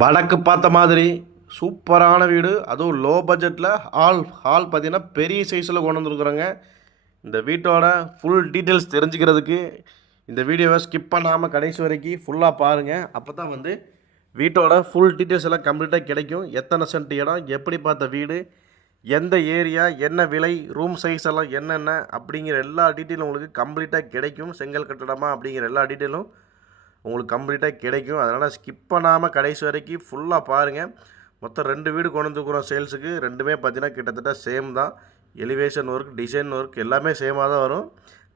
வடக்கு பார்த்த மாதிரி சூப்பரான வீடு. அதுவும் லோ பட்ஜெட்டில் ஹால் ஹால் பார்த்தீங்கன்னா பெரிய சைஸில் கொண்டு வந்துருக்குறோங்க. இந்த வீட்டோட ஃபுல் டீட்டெயில்ஸ் தெரிஞ்சுக்கிறதுக்கு இந்த வீடியோவை ஸ்கிப் பண்ணாமல் கடைசி வரைக்கும் ஃபுல்லாக பாருங்கள் அப்போ தான் வந்து வீட்டோட ஃபுல் டீட்டெயில்ஸ் எல்லாம் கம்ப்ளீட்டாக கிடைக்கும். எத்தனை சென்ட் இடம் எப்படி பார்த்த வீடு எந்த ஏரியா என்ன விலை ரூம் சைஸ் எல்லாம் என்னென்ன அப்படிங்கிற எல்லா டீட்டெயிலும் உங்களுக்கு கம்ப்ளீட்டாக கிடைக்கும். செங்கல் கட்டடமாக அப்படிங்கிற எல்லா டீட்டெயிலும் உங்களுக்கு கம்ப்ளீட்டாக கிடைக்கும். அதனால் ஸ்கிப் பண்ணாமல் கடைசி வரைக்கும் ஃபுல்லாக பாருங்கள் மொத்தம் ரெண்டு வீடு கொண்டு வந்துருக்குறோம் சேல்ஸுக்கு ரெண்டுமே பார்த்தீங்கன்னா கிட்டத்தட்ட சேம் தான். எலிவேஷன் ஒர்க் டிசைன் ஒர்க் எல்லாமே சேமாக தான் வரும்.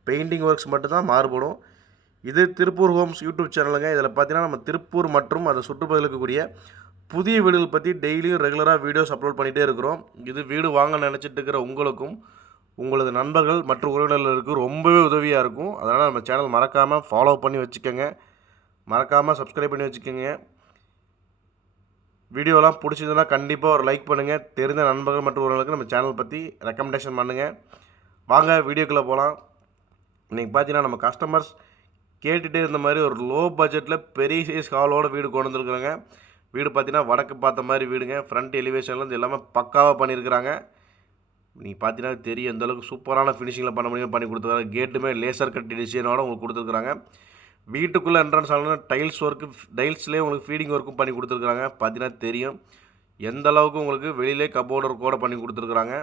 பெயிண்டிங் ஒர்க்ஸ் மட்டும்தான் மாறுபடும். இது திருப்பூர் ஹோம்ஸ் யூடியூப் சேனலுங்க. இதில் பார்த்தீங்கன்னா நம்ம திருப்பூர் மற்றும் அதை சுற்றுப்பகுதியில் இருக்கக்கூடிய புதிய வீடுகள் பற்றி டெய்லியும் ரெகுலராக வீடியோஸ் அப்லோட் பண்ணிகிட்டே இருக்கிறோம். இது வீடு வாங்க நினச்சிட்டு இருக்கிற உங்களுக்கும் உங்களது நண்பர்கள் மற்ற உறவினர்களுக்கு ரொம்பவே உதவியாக இருக்கும். அதனால் நம்ம சேனல் மறக்காமல் ஃபாலோ பண்ணி வச்சுக்கோங்க. மறக்காமல் சப்ஸ்கிரைப் பண்ணி வச்சுக்கோங்க. வீடியோலாம் பிடிச்சதுன்னா கண்டிப்பாக ஒரு லைக் பண்ணுங்கள் தெரிந்த நண்பர்கள் மற்றும் உறவுகளுக்கு நம்ம சேனல் பற்றி ரெக்கமெண்டேஷன் பண்ணுங்கள் வாங்க வீடியோக்குள்ளே போகலாம் இன்றைக்கி பார்த்தீங்கன்னா நம்ம கஸ்டமர்ஸ் கேட்டுகிட்டே இருந்த மாதிரி ஒரு லோ பட்ஜெட்டில் பெரிய சைஸ் ஹாலோட வீடு கொண்டு வந்துருக்குறாங்க. வீடு பார்த்தீங்கன்னா வடக்கு பார்த்த மாதிரி வீடுங்க. ஃப்ரண்ட் எலிவேஷன்லேருந்து எல்லாமே பக்காவாக பண்ணியிருக்கிறாங்க. நீங்கள் பார்த்தீங்கன்னா தெரியும். எந்த அளவுக்கு சூப்பரான ஃபினிஷிங்கில் பண்ண முடியும் பண்ணி கொடுத்துருக்காங்க. கேட்டுமே லேசர் கட்டி டிசைனோட உங்களுக்கு கொடுத்துருக்குறாங்க. வீட்டுக்குள்ளே என்ட்ரன்ஸ் ஆகணும் டைல்ஸ் ஒர்க்கு டைல்ஸ்லேயே உங்களுக்கு ஃபீடிங் ஒர்க்கும் பண்ணி கொடுத்துருக்குறாங்க. பார்த்தீங்கன்னா தெரியும். எந்த அளவுக்கு உங்களுக்கு வெளியிலே கபோர்டு கூட பண்ணி கொடுத்துருக்குறாங்க.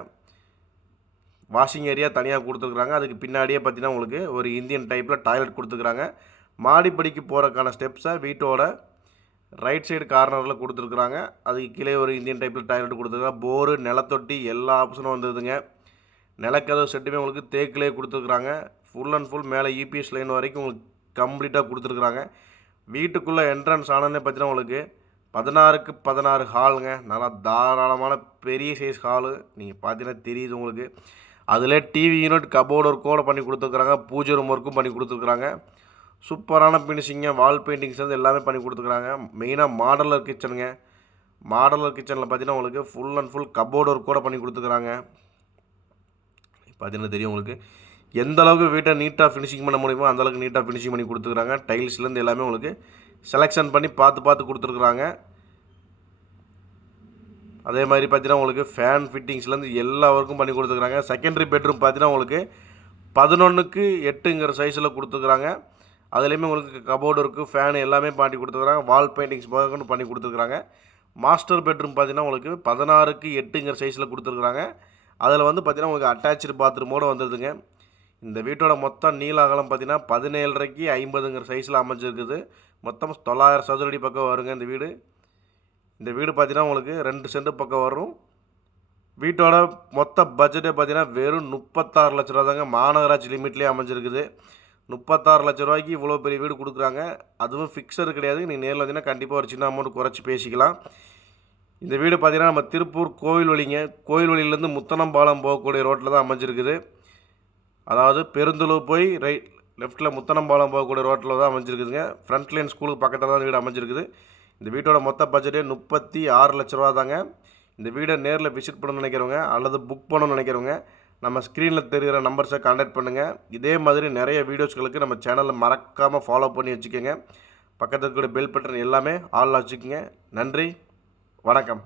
வாஷிங் ஏரியா தனியாக கொடுத்துருக்குறாங்க. அதுக்கு பின்னாடியே பார்த்தீங்கன்னா உங்களுக்கு ஒரு இந்தியன் டைப்பில் டாய்லெட் கொடுத்துருக்குறாங்க. மாடிப்படிக்கு போகிறக்கான ஸ்டெப்ஸை வீட்டோட ரைட் சைடு கார்னரில் கொடுத்துருக்குறாங்க. அதுக்கு கீழே ஒரு இந்தியன் டைப்பில் டாய்லெட் கொடுத்துருக்காங்க போரு நிலத்தொட்டி எல்லா ஆப்ஷனும் வந்ததுங்க. நிலக்கதவு செட்டுமே உங்களுக்கு தேக்கிலே கொடுத்துருக்குறாங்க. ஃபுல் அண்ட் ஃபுல் மேலே யூபிஎஸ் லைன் வரைக்கும் உங்களுக்கு கம்ப்ளீட்டாக கொடுத்துருக்குறாங்க. வீட்டுக்குள்ளே என்ட்ரன்ஸ் ஆனதே பார்த்தீங்கன்னா உங்களுக்கு பதினாறுக்கு பதினாறு ஹாலுங்க நல்லா தாராளமான பெரிய சைஸ் ஹாலு நீங்கள் பார்த்தீங்கன்னா தெரியுது உங்களுக்கு. அதில் டிவி யூனிட் கபோர்டு ஒர்க்கோட பண்ணி கொடுத்துருக்குறாங்க. பூஜை ரூம் ஒர்க்கும் பண்ணி கொடுத்துருக்குறாங்க. சூப்பரான ஃபினிஷிங்க வால் பெயிண்டிங்ஸ் வந்து எல்லாமே பண்ணி கொடுத்துருக்குறாங்க. மெயினாக மாடலர் கிச்சனுங்க மாடலர் கிச்சனில் பார்த்தீங்கன்னா உங்களுக்கு full and full cupboard work கூட பண்ணி கொடுத்துருக்குறாங்க. பார்த்தீங்கன்னா தெரியும் உங்களுக்கு. எந்த அளவுக்கு வீட்டை நீட்டாக ஃபினிஷிங் பண்ண முடியுமோ அந்தளவுக்கு நீட்டாக ஃபினிஷிங் பண்ணி கொடுத்துருக்குறாங்க. டைல்ஸ்லேருந்து எல்லாமே உங்களுக்கு செலெக்ஷன் பண்ணி பார்த்து பார்த்து கொடுத்துருக்குறாங்க. அதே மாதிரி பார்த்தீங்கன்னா உங்களுக்கு ஃபேன் ஃபிட்டிங்ஸ்லேருந்து எல்லா ஒர்க்கும் பண்ணி கொடுத்துருக்குறாங்க. செகண்டரி பெட்ரூம் பார்த்தீங்கன்னா உங்களுக்கு பதினொன்றுக்கு எட்டுங்கிற சைஸில் கொடுத்துருக்குறாங்க. அதுலேயுமே உங்களுக்கு கபோர்டு இருக்குது ஃபேன் எல்லாமே பண்ணி கொடுத்துருக்குறாங்க. வால் பெயிண்டிங்ஸ் முதற்கொண்டு பண்ணி கொடுத்துருக்குறாங்க. மாஸ்டர் பெட்ரூம் பார்த்தீங்கன்னா உங்களுக்கு பதினாறுக்கு எட்டுங்கிற சைஸில் கொடுத்துருக்குறாங்க. அதில் வந்து பார்த்தீங்கன்னா உங்களுக்கு அட்டாச்சு பாத்ரூமோடு வந்துடுதுங்க இந்த வீட்டோட மொத்தம் நீள அகலம் பார்த்தீங்கன்னா பதினேழரைக்கு ஐம்பதுங்கிற சைஸில் அமைஞ்சிருக்குது. மொத்தம் தொள்ளாயிரம் சதுரடி பக்கம் வருங்க இந்த வீடு. இந்த வீடு பார்த்தீங்கன்னா உங்களுக்கு ரெண்டு சென்ட் பக்கம் வரும். வீட்டோட மொத்த பட்ஜெட்டே பார்த்தீங்கன்னா வெறும் முப்பத்தாறு லட்ச ரூபா தாங்க மாநகராட்சி லிமிட்லேயே அமைஞ்சிருக்குது. முப்பத்தாறு லட்ச ரூபாய்க்கு இவ்வளோ பெரிய வீடு கொடுக்குறாங்க. அதுவும் ஃபிக்ஸர் கிடையாது. நீங்கள் நேரில் வந்தீங்கன்னா கண்டிப்பாக ஒரு சின்ன அமௌண்ட் குறைச்சி பேசிக்கலாம். இந்த வீடு பார்த்தீங்கன்னா நம்ம திருப்பூர் கோவில் வழிங்க. கோவில் வழியிலேருந்து முத்தனம்பாலம் போகக்கூடிய ரோட்டில் தான் அமைஞ்சிருக்குது. அதாவது பெருந்தலு போய் ரைட் லெஃப்ட்டில் முத்தனம்பாலம் போகக்கூடிய ரோட்டில் தான் அமைஞ்சிருக்குதுங்க. ஃப்ரண்ட் லைன் ஸ்கூலுக்கு பக்கத்தில் தான் வீடு அமைஞ்சிருக்குது. இந்த வீட்டோட மொத்த பட்ஜெட்டே முப்பத்தி ஆறு லட்ச ரூபா தாங்க. இந்த வீடை நேரில் விசிட் பண்ணணும்னு நினைக்கிறவங்க அல்லது புக் பண்ணணும்னு நினைக்கிறவங்க நம்ம ஸ்க்ரீனில் தெரிகிற நம்பர்ஸை கான்டாக்ட் பண்ணுங்கள் இதே மாதிரி நிறைய வீடியோஸ்களுக்கு நம்ம சேனலை மறக்காமல் ஃபாலோ பண்ணி வச்சுக்கோங்க. பக்கத்தில் இருக்கிற பெல் பட்டன் எல்லாமே ஆளில் வச்சுக்கோங்க. நன்றி வணக்கம்.